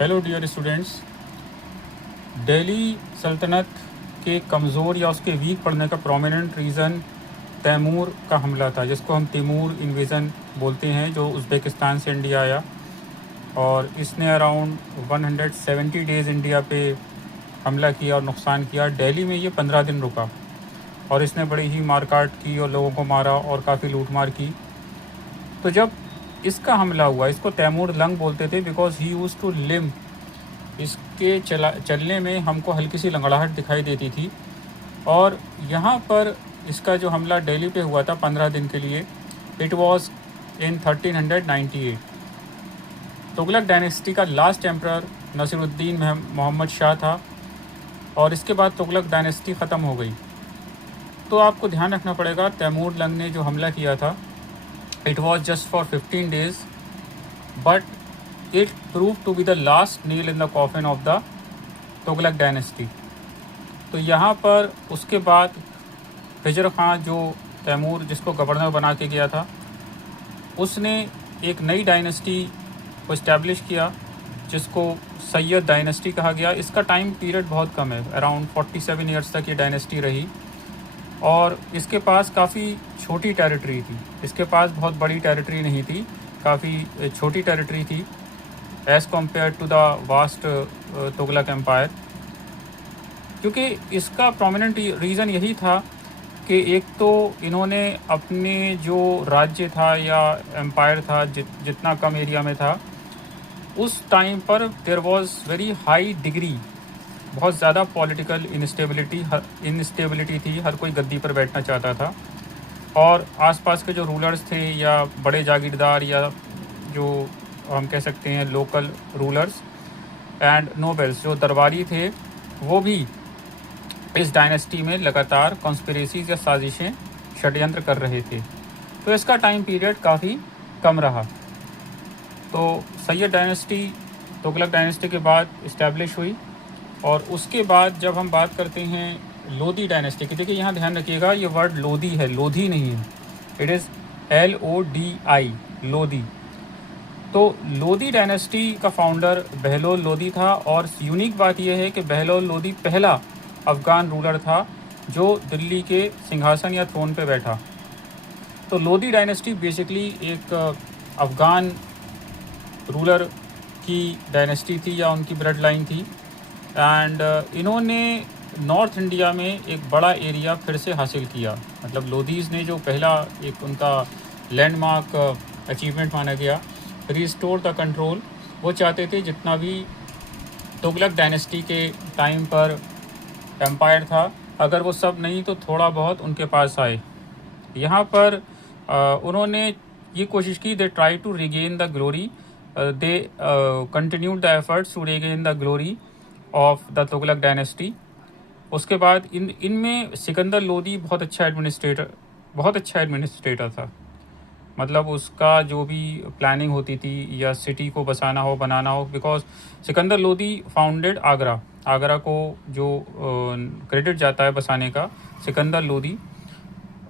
Hello dear students. Delhi सल्तनत के कमज़ोर या उसके वीक पड़ने का प्रोमिनेंट रीज़न तैमूर का हमला था, जिसको हम तैमूर इन्वेज़न बोलते हैं, जो उज़्बेकिस्तान से इंडिया आया और इसने अराउंड 170 डेज़ इंडिया पे हमला किया और नुकसान किया। दिल्ली में ये 15 दिन रुका और इसने बड़ी ही मारकाट की और लोगों को मारा और काफ़ी लूटमार की। तो जब इसका हमला हुआ, इसको तैमूर लंग बोलते थे because he used to limp. इसके चलने में हमको हल्की सी लंगड़ाहट दिखाई देती थी। और यहाँ पर इसका जो हमला दिल्ली पे हुआ था 15 दिन के लिए, it was in 1398। Tughlaq dynasty का लास्ट एम्परर नसीरुद्दीन मोहम्मद शाह था और इसके बाद तुगलक डायनेस्टी ख़त्म हो गई। तो आपको ध्यान रखना पड़ेगा, तैमूर लंग ने जो हमला किया था, it was just for 15 days, but it prove to be the last nail in the coffin of the Tughlaq dynasty. तो यहाँ पर उसके बाद खिजर खान, जो तैमूर जिसको गवर्नर बना के गया था, उसने एक नई डायनेस्टी को इस्टेब्लिश किया जिसको सैयद डायनेस्टी कहा गया। इसका टाइम पीरियड बहुत कम है, अराउंड 47 ईयर्स तक ये डायनेस्टी रही और इसके पास काफ़ी छोटी टेरिटरी थी। इसके पास बहुत बड़ी टेरिटरी नहीं थी, काफ़ी छोटी टेरिटरी थी as compared to the vast Tughlaq empire. क्योंकि इसका प्रोमिनेंट रीज़न यही था कि एक तो इन्होंने अपने जो राज्य था या एम्पायर था, जितना कम एरिया में था, उस टाइम पर there was very high degree, बहुत ज़्यादा पॉलिटिकल इनस्टेबिलिटी थी। हर कोई गद्दी पर बैठना चाहता था और आसपास के जो रूलर्स थे या बड़े जागीरदार या जो हम कह सकते हैं लोकल रूलर्स एंड नोबल्स, जो दरबारी थे, वो भी इस डायनेस्टी में लगातार कॉन्स्पिरेसीज या साजिशें, षड्यंत्र कर रहे थे। तो इसका टाइम पीरियड काफ़ी कम रहा। तो सैयद डायनेस्टी तुगलक डायनेस्टी के बाद इस्टेब्लिश हुई और उसके बाद जब हम बात करते हैं लोधी डायनेस्टी की, देखिए यहाँ ध्यान रखिएगा, ये वर्ड लोधी है, लोधी नहीं है, इट इज़ LODI, लोधी। तो लोधी डायनेस्टी का फाउंडर बहलोल लोधी था और यूनिक बात यह है कि बहलोल लोधी पहला अफ़गान रूलर था जो दिल्ली के सिंहासन या थ्रोन पे बैठा। तो लोधी डायनेस्टी बेसिकली एक अफ़गान रूलर की डायनेस्टी थी या उनकी ब्लड लाइन थी एंड इन्होंने नॉर्थ इंडिया में एक बड़ा एरिया फिर से हासिल किया। मतलब लोधीज़ ने जो पहला एक उनका लैंडमार्क अचीवमेंट माना गया, रिस्टोर द कंट्रोल। वो चाहते थे जितना भी तुगलक डायनेस्टी के टाइम पर एम्पायर था, अगर वो सब नहीं तो थोड़ा बहुत उनके पास आए। यहाँ पर उन्होंने ये कोशिश की, they try to regain the glory, they continued the efforts to regain the glory of the Tughlaq dynasty. उसके बाद इनमें सिकंदर लोधी बहुत अच्छा एडमिनिस्ट्रेटर था। मतलब उसका जो भी प्लानिंग होती थी या सिटी को बसाना हो, बनाना हो, बिकॉज सिकंदर लोधी फाउंडेड आगरा को जो क्रेडिट जाता है बसाने का, सिकंदर लोधी।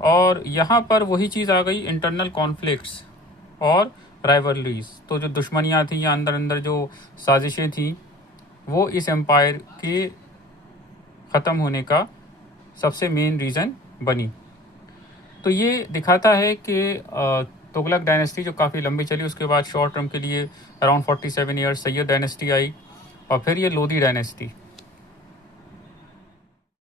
और यहाँ पर वही चीज़ आ गई, इंटरनल कॉन्फ्लिक्ट्स और राइवलरीज। तो जो दुश्मनियाँ थी या अंदर जो साजिशें थी, वो इस एम्पायर के ख़त्म होने का सबसे मेन रीज़न बनी। तो ये दिखाता है कि तुगलक डायनेस्टी जो काफ़ी लंबी चली, उसके बाद शॉर्ट टर्म के लिए अराउंड 47 ईयर्स सैयद डायनेस्टी आई और फिर ये लोधी डायनेस्टी।